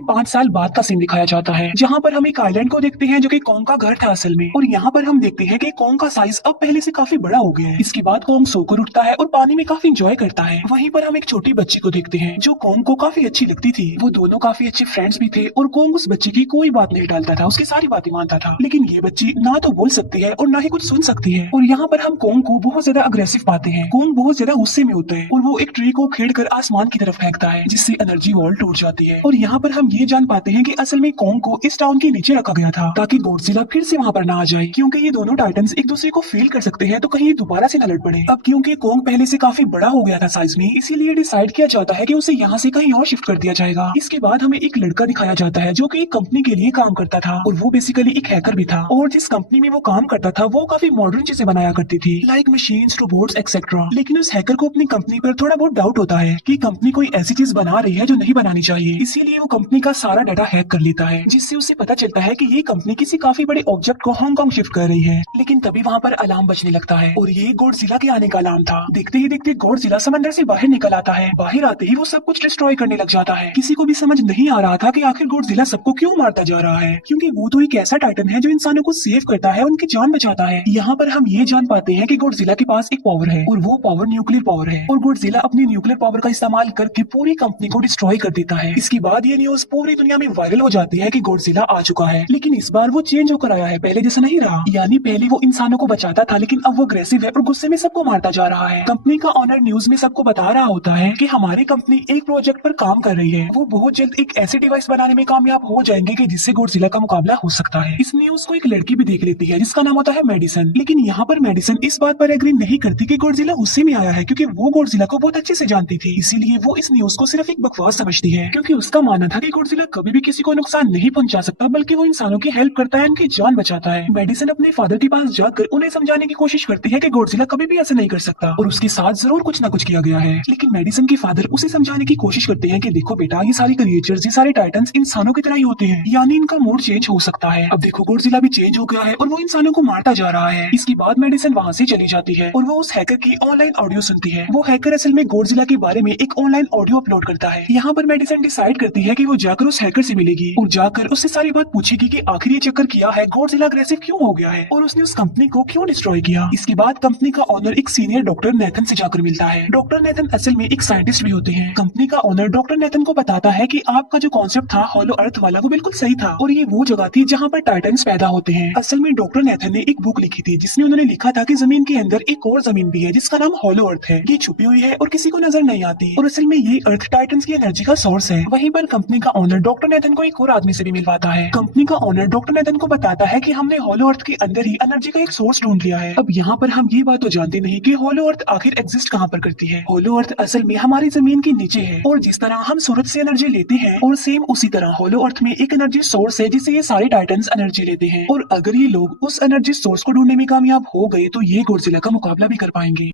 के 5 साल बाद का सीन दिखाया जाता है, जहाँ पर हम एक आइलैंड को देखते हैं जो कि कॉन्ग का घर था असल में। और यहाँ पर हम देखते हैं कि कॉन्ग का साइज अब पहले से काफी बड़ा हो गया है। इसके बाद कॉन्ग सोकर उठता है और पानी में काफी एंजॉय करता है। वहीं पर हम एक छोटी बच्ची को देखते हैं जो कॉन्ग को काफी अच्छी लगती थी। वो दोनों काफी अच्छे फ्रेंड्स भी थे और कॉन्ग उस बच्ची की कोई बात नहीं टालता था, उसकी सारी बातें मानता था। लेकिन ये बच्ची ना तो बोल सकती है और ना ही कुछ सुन सकती है। और यहाँ पर हम कॉन्ग को बहुत ज्यादा अग्रेसिव पाते हैं। कॉन्ग बहुत ज्यादा गुस्से में होता है और वो एक ट्री को खेड़कर आसमान की तरफ फेंकता है, जिससे एनर्जी वॉल टूट जाती है। और यहाँ पर हम ये जान पाते हैं कि असल में कॉन्ग को इस टाउन के नीचे रखा गया था ताकि गॉडजिला फिर से वहाँ पर ना आ जाए, क्योंकि ये दोनों टाइटन्स एक दूसरे को फील कर सकते हैं तो कहीं ये दोबारा से न लड़ पड़े। अब क्योंकि कॉन्ग पहले से काफी बड़ा हो गया था साइज में, इसीलिए डिसाइड किया जाता है कि उसे यहाँ से कहीं और शिफ्ट कर दिया जाएगा। इसके बाद हमें एक लड़का दिखाया जाता है जो कि एक कंपनी के लिए काम करता था और वो बेसिकली एक हैकर भी था। और जिस कंपनी में वो काम करता था वो काफी मॉडर्न चीजें बनाया करती थी, लाइक मशीन्स, रोबोट्स एक्सेट्रा। लेकिन उस हैकर को अपनी कंपनी पर थोड़ा बहुत डाउट होता है कि कंपनी कोई ऐसी चीज बना रही है जो नहीं बनानी चाहिए, इसीलिए वो कंपनी का सारा डाटा हैक कर लेता है, जिससे उसे पता चलता है कि ये कंपनी किसी काफी बड़े ऑब्जेक्ट को हांगकांग शिफ्ट कर रही है। लेकिन तभी वहाँ पर अलार्म बजने लगता है और ये गॉडजिला के आने का अलार्म था। देखते ही देखते गॉडजिला समंदर से बाहर निकल आता है। बाहर आते ही वो सब कुछ डिस्ट्रॉय करने लग जाता है। किसी को भी समझ नहीं आ रहा था कि आखिर गॉडजिला सबको क्यों मारता जा रहा है, क्योंकि वो तो एक ऐसा टाइटन है जो इंसानों को सेव करता है, उनकी जान बचाता है। यहाँ पर हम ये जान पाते हैं कि गॉडजिला के पास एक पावर है और वो पावर न्यूक्लियर पावर है। और गॉडजिला अपनी न्यूक्लियर पावर का इस्तेमाल करके पूरी कंपनी को डिस्ट्रॉय कर देता है। इसके बाद ये न्यूज पूरी दुनिया में वायरल हो जाती है कि गॉडजिला आ चुका है। लेकिन इस बार वो चेंज होकर आया है, पहले जैसा नहीं रहा। यानी पहले वो इंसानों को बचाता था, लेकिन अब वो अग्रेसिव है और गुस्से में सबको मारता जा रहा है। कंपनी का ऑनर न्यूज में सबको बता रहा होता है कि हमारी कंपनी एक प्रोजेक्ट पर काम कर रही है। वो बहुत जल्द एक ऐसे डिवाइस बनाने में कामयाब हो जाएंगे कि जिससे गॉडजिला का मुकाबला हो सकता है। इस न्यूज को एक लड़की भी देख लेती है जिसका नाम होता है मेडिसन। लेकिन यहाँ पर मेडिसन इस बात पर एग्री नहीं करती कि गॉडजिला गुस्से में आया है, क्योंकि वो गॉडजिला को बहुत अच्छे से जानती थी। इसीलिए वो इस न्यूज को सिर्फ एक बकवास समझती है, क्योंकि उसका मानना था कि गॉडजिला कभी भी किसी को नुकसान नहीं पहुंचा सकता, बल्कि वो इंसानों की हेल्प करता है, उनकी जान बचाता है। मेडिसन अपने फादर के पास जाकर उन्हें समझाने की कोशिश करती है कि गॉडजिला कभी भी ऐसा नहीं कर सकता और उसके साथ जरूर कुछ ना कुछ किया गया है। लेकिन मेडिसन के फादर उसे समझाने की कोशिश करते हैं कि देखो बेटा, ये सारे क्रिएचर्स, ये सारे टाइटन्स इंसानों की तरह ही होते हैं, यानी इनका मूड चेंज हो सकता है। अब देखो गॉडजिला भी चेंज हो गया है और वो इंसानों को मारता जा रहा है। इसके बाद मेडिसन वहाँ से चली जाती है और वो उस हैकर की ऑनलाइन ऑडियो सुनती है। वो हैकर असल में गॉडजिला के बारे में एक ऑनलाइन ऑडियो अपलोड करता है। यहाँ पर मेडिसन डिसाइड करती है कि वो जाकर उस हैकर से मिलेगी और जाकर उससे सारी बात पूछेगी कि आखिर ये चक्कर किया है, गॉडजिला अग्रेसिव क्यों हो गया है और उसने उस कंपनी को क्यों डिस्ट्रॉय किया। इसके बाद कंपनी का ओनर एक सीनियर डॉक्टर नेथन से जाकर मिलता है। डॉक्टर नेथन असल में एक साइंटिस्ट भी होते हैं। कंपनी का ओनर डॉक्टर नेथन को बताता है कि आपका जो कॉन्सेप्ट था हॉलो अर्थ वाला, वो बिल्कुल सही था और ये वो जगह थी जहाँ पर टाइटन्स पैदा होते हैं। असल में डॉक्टर नेथन ने एक बुक लिखी थी जिसमें उन्होंने लिखा था कि जमीन के अंदर एक और जमीन भी है जिसका नाम हॉलो अर्थ है। ये छुपी हुई है और किसी को नजर नहीं आती और असल में ये अर्थ टाइटन्स की एनर्जी का सोर्स है। वहीं पर कंपनी का ओनर डॉक्टर नेथन को एक और आदमी से भी मिलवाता है। कंपनी का ओनर डॉक्टर नेथन को बताता है कि हमने हॉलो अर्थ के अंदर ही एनर्जी का एक सोर्स ढूंढ लिया है। अब यहाँ पर हम ये बात तो जानते नहीं कि हॉलो अर्थ आखिर एग्जिस्ट कहाँ पर करती है। हॉलो अर्थ असल में हमारी जमीन के नीचे है और जिस तरह हम सूरज से एनर्जी लेते हैं और सेम उसी तरह हॉलो अर्थ में एक एनर्जी सोर्स है जिससे ये सारे टाइटन्स एनर्जी लेते हैं। और अगर ये लोग उस एनर्जी सोर्स को ढूंढने में कामयाब हो गए तो ये गॉडजिला का मुकाबला भी कर पाएंगे।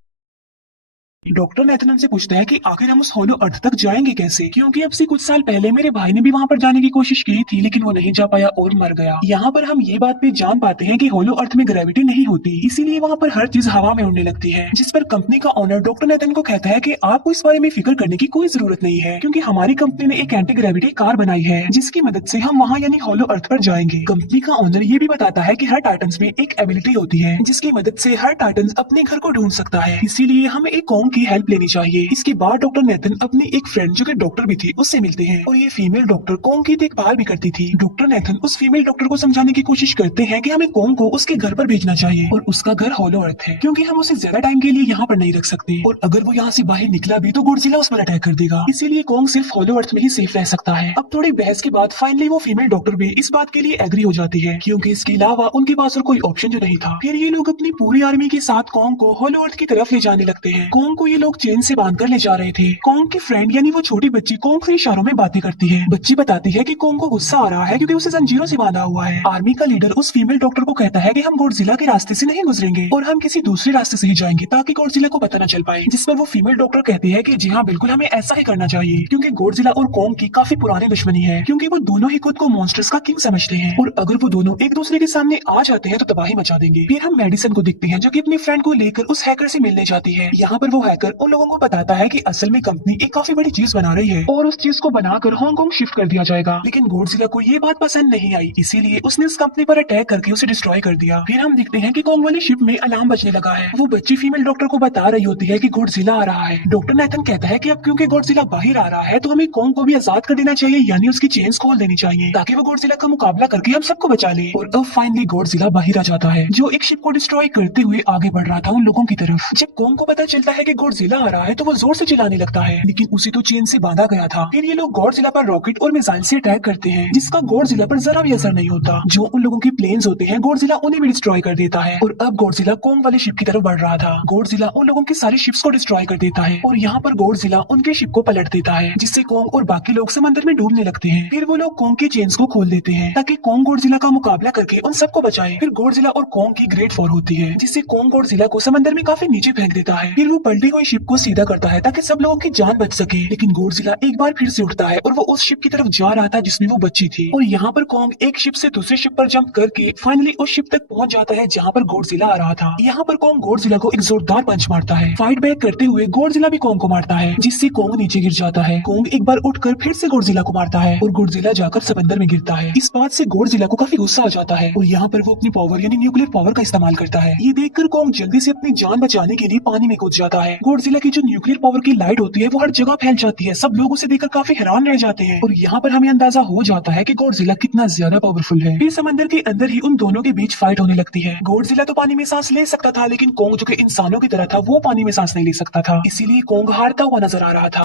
डॉक्टर नेथन उनसे पूछता है कि आखिर हम उस हॉलो अर्थ तक जाएंगे कैसे, क्योंकि अब से कुछ साल पहले मेरे भाई ने भी वहां पर जाने की कोशिश की थी लेकिन वो नहीं जा पाया और मर गया। यहाँ पर हम ये बात भी जान पाते हैं कि हॉलो अर्थ में ग्रेविटी नहीं होती, इसीलिए वहाँ पर हर चीज हवा में उड़ने लगती है। जिस पर कंपनी का ओनर डॉक्टर नेथन को कहता है कि आपको इस बारे में फिक्र करने की कोई जरूरत नहीं है, क्योंकि हमारी कंपनी ने एक एंटी ग्रेविटी कार बनाई है जिसकी मदद से हम वहाँ यानी हॉलो अर्थ पर जाएंगे। कंपनी का ओनर ये भी बताता है कि हर टाइटन्स में एक एबिलिटी होती है जिसकी मदद से हर टाइटन्स अपने घर को ढूंढ सकता है, इसीलिए हमें एक कॉन्ग की हेल्प लेनी चाहिए। इसके बाद डॉक्टर नेथन अपनी एक फ्रेंड जो कि डॉक्टर भी थी उससे मिलते हैं और ये फीमेल डॉक्टर कॉन्ग की देखभाल भी करती थी। डॉक्टर नेथन उस फीमेल डॉक्टर को समझाने की कोशिश करते हैं कि हमें कॉन्ग को उसके घर पर भेजना चाहिए और उसका घर हॉलो अर्थ है, क्योंकि हम उसे ज्यादा टाइम के लिए यहाँ पर नहीं रख सकते और अगर वो यहाँ से बाहर निकला भी तो गॉडजिला उस पर अटैक कर देगा, इसीलिए कॉन्ग सिर्फ हॉलो अर्थ में ही सेफ रह सकता है। अब थोड़ी बहस के बाद फाइनली वो फीमेल डॉक्टर भी इस बात के लिए एग्री हो जाती है, क्योंकि इसके अलावा उनके पास और कोई ऑप्शन जो नहीं था। फिर ये लोग अपनी पूरी आर्मी के साथ कॉन्ग को हॉलो अर्थ की तरफ ले जाने लगते हैं। कॉन्ग को ये लोग चेन से बांध कर ले जा रहे थे। कॉन्ग की फ्रेंड यानी वो छोटी बच्ची कॉन्ग से इशारों में बातें करती है। बच्ची बताती है कि कॉन्ग को गुस्सा आ रहा है क्योंकि उसे जंजीरों से बांधा हुआ है। आर्मी का लीडर उस फीमेल डॉक्टर को कहता है कि हम गॉडजिला के रास्ते से नहीं गुजरेंगे और हम किसी दूसरे रास्ते से ही जाएंगे ताकि गॉडजिला को पता न चल पाए। जिस पर वो फीमेल डॉक्टर कहती है कि जी हाँ बिल्कुल हमें ऐसा ही करना चाहिए, क्योंकि गॉडजिला और कॉन्ग की काफी पुरानी दुश्मनी है, क्योंकि वो दोनों ही खुद को मॉन्स्टर्स का किंग समझते हैं और अगर वो दोनों एक दूसरे के सामने आ जाते हैं तो तबाही मचा देंगे। फिर हम मेडिसन को देखते हैं जो कि अपनी फ्रेंड को लेकर उस हैकर से मिलने जाती है। यहाँ पर वो आकर उन लोगों को बताता है कि असल में कंपनी एक काफी बड़ी चीज बना रही है और उस चीज को बनाकर हांगकांग शिफ्ट कर दिया जाएगा। लेकिन गॉडजिला को ये बात पसंद नहीं आई, इसीलिए उसने उस कंपनी पर अटैक करके उसे डिस्ट्रॉय कर दिया। फिर हम देखते हैं कि कोंग वाली शिप में अलार्म बजने लगा है। वो बच्ची फीमेल डॉक्टर को बता रही होती है कि गॉडजिला आ रहा है। डॉक्टर नेथन कहता है कि अब क्योंकि गॉडजिला बाहर आ रहा है तो हमें कोंग को भी आजाद कर देना चाहिए, यानी उसकी चेन्स खोल देनी चाहिए ताकि वो गॉडजिला का मुकाबला करके हम सबको बचा ले। और अब फाइनली गॉडजिला बाहर आ जाता है, जो एक शिप को डिस्ट्रॉय करते हुए आगे बढ़ रहा था उन लोगों की तरफ। जब कोंग को पता चलता है कि गॉडजिला आ रहा है तो वो जोर से चिल्लाने लगता है, लेकिन उसे तो चेन से बांधा गया था। फिर ये लोग गॉडजिला पर रॉकेट और मिसाइल से अटैक करते हैं, जिसका गॉडजिला पर जरा भी असर नहीं होता। जो उन लोगों के प्लेन्स होते हैं गॉडजिला उन्हें भी डिस्ट्रॉय कर देता है। और अब गॉडजिला कोंग वाले शिप की तरफ बढ़ रहा था। गॉडजिला उन लोगों की सारी शिप्स को डिस्ट्रॉय कर देता है और यहाँ पर गॉडजिला उनके शिप को पलट देता है, जिससे कोंग और बाकी लोग समंदर में डूबने लगते हैं। फिर वो लोग कोंग के चेन्स को खोल देते हैं ताकि कोंग गॉडजिला का मुकाबला करके उन सबको बचाए। फिर गॉडजिला और कोंग की ग्रेट वॉर होती है, जिससे कोंग गॉडजिला को समंदर में काफी नीचे फेंक देता है। फिर वो पलटी हुई शिप को सीधा करता है ताकि सब लोगों की जान बच सके। लेकिन गॉडजिला एक बार फिर से उठता है और वो उस शिप की तरफ जा रहा था जिसमें वो बच्ची थी। और यहाँ पर कोंग एक शिप से दूसरी शिप पर जंप करके फाइनली उस शिप तक पहुंच जाता है जहाँ पर गॉडजिला आ रहा था। यहाँ पर कोंग गॉडजिला को एक जोरदार पंच मारता है। फाइट बैक करते हुए गॉडजिला भी कोंग को मारता है, जिससे कोंग नीचे गिर जाता है। कोंग एक बार उठकर फिर से गॉडजिला को मारता है और गॉडजिला जाकर समंदर में गिरता है। इस बात से गॉडजिला को काफी गुस्सा आ जाता है और यहाँ पर वो अपनी पावर यानी न्यूक्लियर पावर का इस्तेमाल करता है। ये देखकर कोंग जल्दी से अपनी जान बचाने के लिए पानी में कूद जाता है। गॉडजिला की जो न्यूक्लियर पावर की लाइट होती है वो हर जगह फैल जाती है। सब लोग उसे देखकर काफी हैरान रह जाते हैं और यहाँ पर हमें अंदाजा हो जाता है कि गॉडजिला कितना ज्यादा पावरफुल है। फिर समंदर के अंदर ही उन दोनों के बीच फाइट होने लगती है। गॉडजिला तो पानी में सांस ले सकता था, लेकिन कोंग जो कि इंसानों की तरह था वो पानी में सांस नहीं ले सकता था, इसीलिए कोंग हारता हुआ नजर आ रहा था।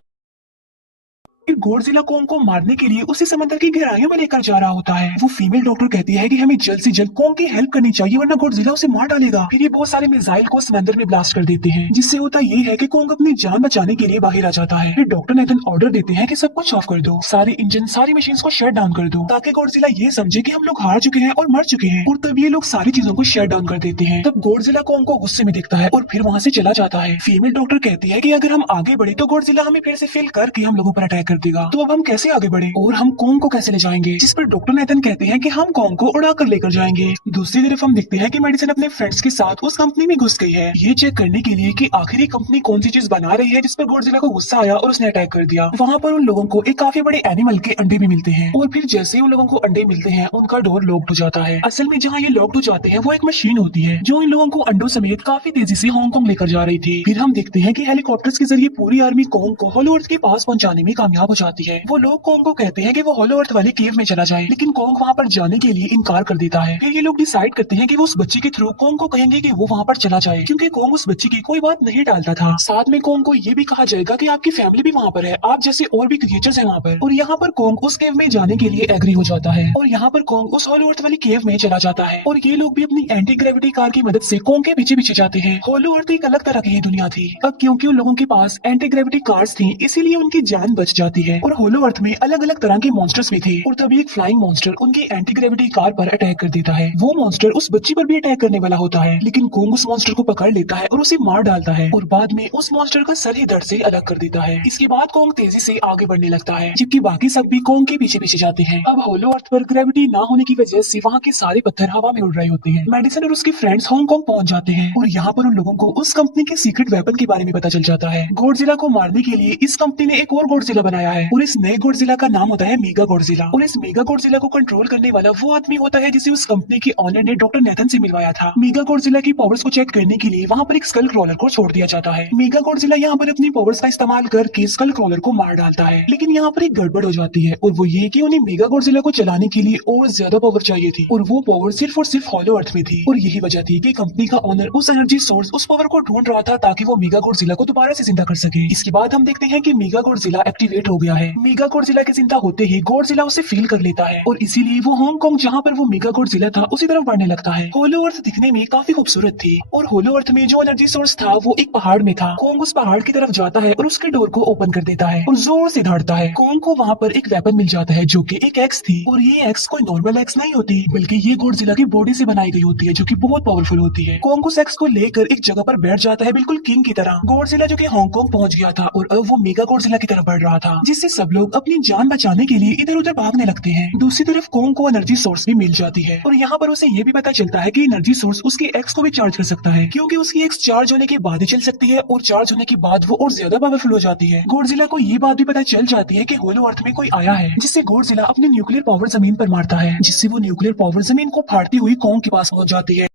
फिर गॉडजिला कोंग को मारने के लिए उसे समंदर की गहराइयों में लेकर जा रहा होता है। वो फीमेल डॉक्टर कहती है कि हमें जल्द से जल्द कोंग की हेल्प करनी चाहिए वरना गॉडजिला उसे मार डालेगा। फिर ये बहुत सारे मिसाइल को समंदर में ब्लास्ट कर देते हैं, जिससे होता ये है कि कोंग अपनी जान बचाने के लिए बाहर आ जाता है। फिर डॉक्टर नेथन ऑर्डर देते हैं कि सब कुछ ऑफ कर दो, सारे इंजन सारी मशीन को शट डाउन कर दो, ताकि गॉडजिला ये समझे कि हम लोग हार चुके हैं और मर चुके हैं। और तब ये लोग सारी चीजों को शट डाउन कर देते हैं। तब गॉडजिला कोंग को गुस्से में देखता है और फिर वहाँ से चला जाता है। फीमेल डॉक्टर कहती है कि अगर हम आगे बढ़े तो गॉडजिला हमें फिर से फेल करके हम लोगों पर अटैक कर देगा, तो अब हम कैसे आगे बढ़े और हम कोंग को कैसे ले जाएंगे। जिस पर डॉक्टर नेथन कहते हैं कि हम कोंग को उड़ा कर लेकर जाएंगे। दूसरी तरफ हम देखते हैं कि मेडिसिन अपने फ्रेंड्स के साथ उस कंपनी में घुस गई है, ये चेक करने के लिए कि आखिर ये कंपनी कौन सी चीज बना रही है जिस पर गॉडजिला को गुस्सा आया और उसने अटैक कर दिया। वहाँ पर उन लोगों को एक काफी बड़े एनिमल के अंडे भी मिलते हैं और फिर जैसे ही उन लोगों को अंडे मिलते हैं उनका डोर लॉक्ड हो जाता है। असल में जहाँ ये लॉक्ड हो जाते हैं वो एक मशीन होती है जो इन लोगों को अंडों समेत काफी तेजी से हांगकांग लेकर जा रही थी। फिर हम देखते हैं कि हेलीकॉप्टर्स के जरिए पूरी आर्मी कोंग को होलो अर्थ के पास पहुंचाने में कामयाब हो जाती है। वो लोग कोंग को कहते हैं कि वो होलो अर्थ वाली केव में चला जाए, लेकिन कोंग वहाँ पर जाने के लिए इनकार कर देता है। फिर ये लोग डिसाइड करते हैं कि वो उस बच्ची के थ्रू कोंग को कहेंगे कि वो वहाँ पर चला जाए, क्योंकि कोंग उस बच्ची की कोई बात नहीं टालता था। साथ में कोंग को ये भी कहा जाएगा कि आपकी फैमिली भी वहाँ पर है, आप जैसे और भी क्रिएचर्स हैं वहाँ पर। और यहाँ पर कोंग उस केव में जाने के लिए एग्री हो जाता है और यहाँ पर कोंग उस होलो अर्थ वाली केव में चला जाता है। और ये लोग भी अपनी एंटी ग्रेविटी कार की मदद से कोंग के पीछे पीछे जाते हैं। होलो अर्थ एक अलग तरह की दुनिया थी। अब क्योंकि उन लोगों के पास एंटी ग्रेविटी कार्स थी, इसीलिए उनकी जान बच जाती है। और होलो अर्थ में अलग अलग तरह के मॉन्स्टर्स भी थे और तभी एक फ्लाइंग मॉन्स्टर उनकी एंटी ग्रेविटी कार पर अटैक कर देता है। वो मॉन्स्टर उस बच्ची पर भी अटैक करने वाला होता है, लेकिन कोंग उस मॉन्स्टर को पकड़ लेता है और उसे मार डालता है और बाद में उस मॉन्स्टर का सर ही धड़ से अलग कर देता है। इसके बाद कोंग तेजी से आगे बढ़ने लगता है, जबकि बाकी सब भी कोंग के पीछे पीछे जाते हैं। अब होलो अर्थ पर ग्रेविटी ना होने की वजह से वहाँ के सारे पत्थर हवा में उड़ रहे होते हैं। मेडिसिन और उसके फ्रेंड्स हांगकांग पहुंच जाते हैं और यहाँ पर उन लोगों को उस कंपनी के सीक्रेट वेपन के बारे में पता चल जाता है। गॉडजिला को मारने के लिए इस कंपनी ने एक और गॉडजिला बनाया है और इस नए गॉडजिला का नाम होता है मेगा गॉडजिला। और इस मेगा गॉडजिला को कंट्रोल करने वाला वो आदमी होता है जिसे उस कंपनी के ऑनर ने डॉक्टर नेथन से मिलवाया था। मेगा गॉडजिला की पावर्स को चेक करने के लिए वहाँ पर एक स्कल क्रॉलर को छोड़ दिया जाता है। मेगा गॉडजिला यहाँ पर अपनी पावर्स का इस्तेमाल करके स्कल क्रॉलर को मार डालता है, लेकिन यहाँ पर एक गड़बड़ हो जाती है और वो ये कि उन्हें मेगा गॉडजिला को चलाने के लिए और ज्यादा पावर चाहिए थी और वो पावर सिर्फ और सिर्फ होलो अर्थ में थी। और यही वजह थी कि कंपनी का ऑनर उस एनर्जी सोर्स उस पावर को ढूंढ रहा था ताकि वो मेगा गॉडजिला को दोबारा से जिंदा कर सके। इसके बाद हम देखते हैं कि मेगा गॉडजिला एक्टिवेट हो गया है। मेगा गॉडजिला के जिंदा होते ही गॉडजिला उसे फील कर लेता है और इसीलिए वो हांगकांग जहाँ पर वो मेगा गॉडजिला था उसी तरफ बढ़ने लगता है। होलो अर्थ दिखने में काफी खूबसूरत थी और होलो अर्थ में जो एनर्जी सोर्स था वो एक पहाड़ में था। कोंग उस पहाड़ की तरफ जाता है और उसके डोर को ओपन कर देता है और जोर से दौड़ता है। कोंग को वहाँ पर एक वेपन मिल जाता है जो कि एक एक्स थी और ये एक्स कोई नॉर्मल एक्स नहीं होती, बल्कि ये गॉडजिला की बॉडी से बनाई गई होती है जो कि बहुत पावरफुल होती है। कोंग उस एक्स को लेकर एक जगह पर बैठ जाता है बिल्कुल किंग की तरह। गॉडजिला जो कि हांगकांग पहुंच गया था और अब वो मेगा गॉडजिला की तरफ बढ़ रहा था। जिससे सब लोग अपनी जान बचाने के लिए इधर उधर भागने लगते हैं। दूसरी तरफ कोंग को एनर्जी सोर्स भी मिल जाती है और यहाँ पर उसे ये भी पता चलता है कि एनर्जी सोर्स उसकी एक्स को भी चार्ज कर सकता है, क्योंकि उसकी एक्स चार्ज होने के बाद ही चल सकती है और चार्ज होने के बाद वो और ज्यादा पावरफुल हो जाती है। गॉडजिला को ये बात भी पता चल जाती है कि होलो अर्थ में कोई आया है, जिससे गॉडजिला अपनी न्यूक्लियर पावर जमीन पर मारता है, जिससे वो न्यूक्लियर पावर जमीन को फाड़ती हुई कोंग के पास पहुंच जाती है।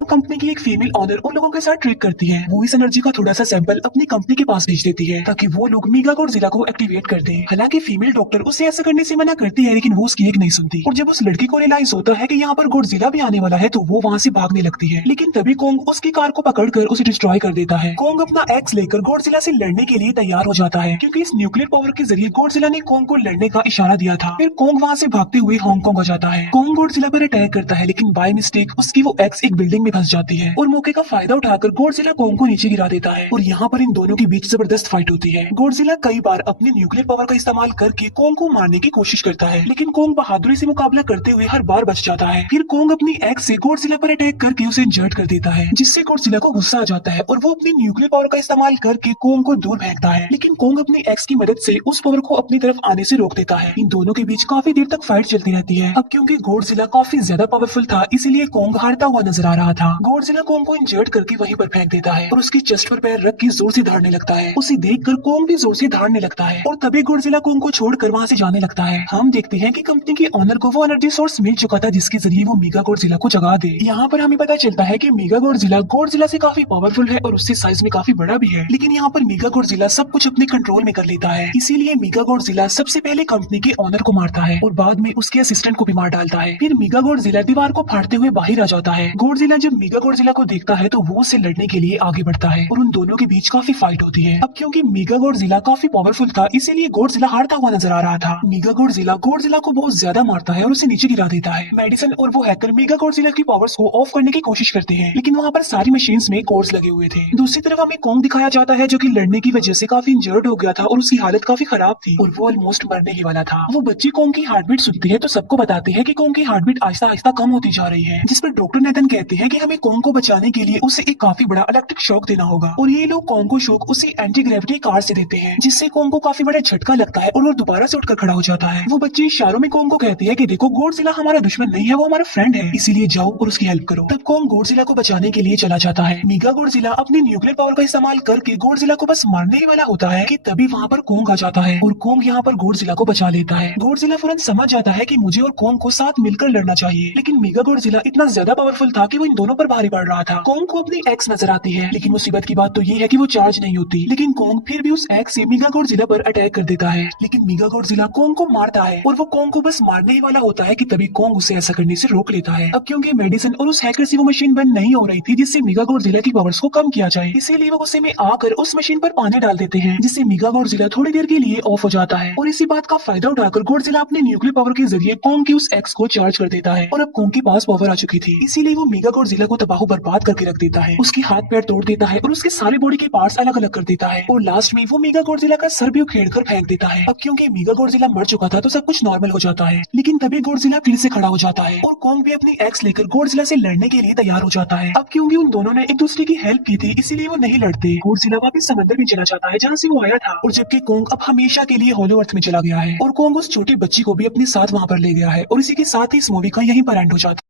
कंपनी की एक फीमेल ऑनर उन लोगों के साथ ट्रिक करती है। वो इस एनर्जी का थोड़ा सा सैंपल अपनी कंपनी के पास भेज देती है ताकि वो लोग मेगा गॉडजिला को एक्टिवेट कर दे। हालांकि फीमेल डॉक्टर उसे ऐसा करने से मना करती है, लेकिन वो उसकी एक नहीं सुनती और जब उस लड़की को रियलाइज होता है कि यहाँ पर गॉडजिला भी आने वाला है तो वो वहाँ से भागने लगती है। लेकिन तभी कोंग उसकी कार को पकड़कर उसे डिस्ट्रॉय कर देता है। कोंग अपना एक्स लेकर गॉडजिला से लड़ने के लिए तैयार हो जाता है, क्योंकि इस न्यूक्लियर पावर के जरिए गॉडजिला ने कोंग को लड़ने का इशारा दिया था। फिर कोंग वहाँ से भागते हुए हांगकांग आ जाता है। कोंग गॉडजिला पर अटैक करता है, लेकिन बाय मिस्टेक उसकी वो एक्स एक बिल्डिंग में फंस जाती है और मौके का फायदा उठाकर गॉडजिला कोंग को नीचे गिरा देता है और यहाँ पर इन दोनों के बीच जबरदस्त फाइट होती है। गॉडजिला कई बार अपनी न्यूक्लियर पावर का इस्तेमाल करके कोंग को मारने की कोशिश करता है, लेकिन कोंग बहादुरी से मुकाबला करते हुए हर बार बच जाता है। फिर कोंग अपनी एक्स से गॉडजिला पर अटैक करके उसे इंजर्ड कर देता है, जिससे गॉडजिला को गुस्सा आ जाता है और वो अपनी न्यूक्लियर पावर का इस्तेमाल करके कोंग को दूर फेंकता है। लेकिन कोंग अपनी एक्स की मदद से उस पावर को अपनी तरफ आने से रोक देता है। इन दोनों के बीच काफी देर तक फाइट चलती रहती है। अब क्योंकि गॉडजिला काफी ज्यादा पावरफुल था, इसीलिए कोंग हारता हुआ नजर आ रहा था। गॉडजिला कोंग को इंजर्ड करके वहीं पर फेंक देता है और उसकी चेस्ट पर पैर रख के जोर से धाड़ने लगता है। उसे देखकर कोंग भी जोर से धाड़ने लगता है और तभी गॉडजिला कोंग को छोड़कर वहाँ से जाने लगता है। हम देखते हैं कि कंपनी के ऑनर को वो एनर्जी सोर्स मिल चुका था, जिसके जरिए वो मेगा गॉडजिला को जगा दे। यहाँ पर हमें पता चलता है कि मेगा गॉडजिला से काफी पावरफुल है और उससे साइज में काफी बड़ा भी है, लेकिन यहाँ पर मेगा गॉडजिला सब कुछ अपने कंट्रोल में कर लेता है। इसीलिए मेगा गॉडजिला सबसे पहले कंपनी के ऑनर को मारता है और बाद में उसके असिस्टेंट को भी मार डालता है। फिर मेगा गॉडजिला दीवार को फाड़ते हुए बाहर आ जाता है। गॉडजिला जब मेगा गॉडजिला को देखता है तो वो उससे लड़ने के लिए आगे बढ़ता है और उन दोनों के बीच काफी फाइट होती है। अब क्योंकि मेगा गॉडजिला काफी पावरफुल था, इसीलिए गॉडजिला हारता हुआ नजर आ रहा था। मेगा गॉडजिला को बहुत ज्यादा मारता है और उसे नीचे गिरा देता है। मेडिसन और वो हैकर मेगा गॉडजिला की पावर्स को ऑफ करने की कोशिश करते हैं, लेकिन वहाँ पर सारी मशीन्स में कोड्स लगे हुए थे। दूसरी तरफ हमें कोंग दिखाया जाता है, जो कि लड़ने की वजह से काफी इंजर्ड हो गया था और उसकी हालत काफी खराब थी और वो ऑलमोस्ट मरने ही वाला था। वो बच्ची कोंग की हार्ट बीट सुनती है तो सबको बताते हैं कि कोंग की हार्ट बीट आहिस्ता आहिस्ता कम होती जा रही है, जिस पर डॉक्टर नेथन कहते हैं कि हमें कोंग को बचाने के लिए उसे एक काफी बड़ा इलेक्ट्रिक शॉक देना होगा और ये लोग कोंग को शॉक उसी एंटी ग्रेविटी कार से देते हैं, जिससे कोंग को काफी बड़ा झटका लगता है और वो दोबारा से उठकर खड़ा हो जाता है। वो बच्ची इशारों में कोंग को कहती है कि देखो गॉडजिला हमारा दुश्मन नहीं है, वो हमारा फ्रेंड है, इसीलिए जाओ और उसकी हेल्प करो। तब कोंग गॉडजिला को बचाने के लिए चला जाता है। मेगा गॉडजिला अपनी न्यूक्लियर पावर का इस्तेमाल करके गॉडजिला को बस मारने ही वाला होता है कि तभी वहाँ पर कोंग आ जाता है और कोंग यहाँ पर गॉडजिला को बचा लेता है। गॉडजिला फौरन समझ जाता है कि मुझे और कोंग को साथ मिलकर लड़ना चाहिए, लेकिन मेगा गॉडजिला इतना ज्यादा पावरफुल था कि वो इन दोनों पर भारी पड़ रहा था। कोंग को अपनी एक्स नजर आती है, लेकिन मुसीबत की बात तो ये है कि वो चार्ज नहीं होती, लेकिन कोंग फिर भी उस एक्स से मेगा गॉडजिला पर अटैक कर देता है। लेकिन मेगा गॉडजिला कोंग को मारता है और वो कोंग को बस मारने ही वाला होता है कि तभी कोंग उसे ऐसा करने से रोक लेता है। अब क्योंकि मेडिसिन और उस हैकर से वो मशीन बंद नहीं हो रही थी जिससे मेगा गॉडजिला की पावर्स को कम किया जाए, इसीलिए वो गुस्से में आकर उस मशीन पर पानी डाल देते हैं, जिससे मेगा गॉडजिला थोड़ी देर के लिए ऑफ हो जाता है और इसी बात का फायदा उठाकर गॉडजिला अपने न्यूक्लियर पावर के जरिए कोंग की उस एक्स को चार्ज कर देता है और अब कोंग के पास पावर आ चुकी थी, इसीलिए वो मेगा गॉडजिला को तबाह बर्बाद करके रख देता है। उसकी हाथ पैर तोड़ देता है और उसके सारे बॉडी के पार्ट्स अलग अलग कर देता है और लास्ट में वो मेगा गॉडजिला का सर भी उखेड़ कर फेंक देता है। अब क्योंकि मेगा गॉडजिला मर चुका था तो सब कुछ नॉर्मल हो जाता है, लेकिन तभी गॉडजिला फिर से खड़ा हो जाता है और कोंग भी अपनी एक्स लेकर गॉडजिला से लड़ने के लिए तैयार हो जाता है। अब क्योंकि उन दोनों ने एक दूसरे की हेल्प की थी, इसीलिए वो नहीं लड़ते। गॉडजिला वापस समंदर में चला जाता है जहाँ से वो आया था और जबकि कोंग अब हमेशा के लिए होलो अर्थ में चला गया है और कोंग उस छोटी बच्ची को भी अपने साथ वहाँ पर ले गया है और इसी के साथ ही इस मूवी का यहीं पर एंड हो जाता है।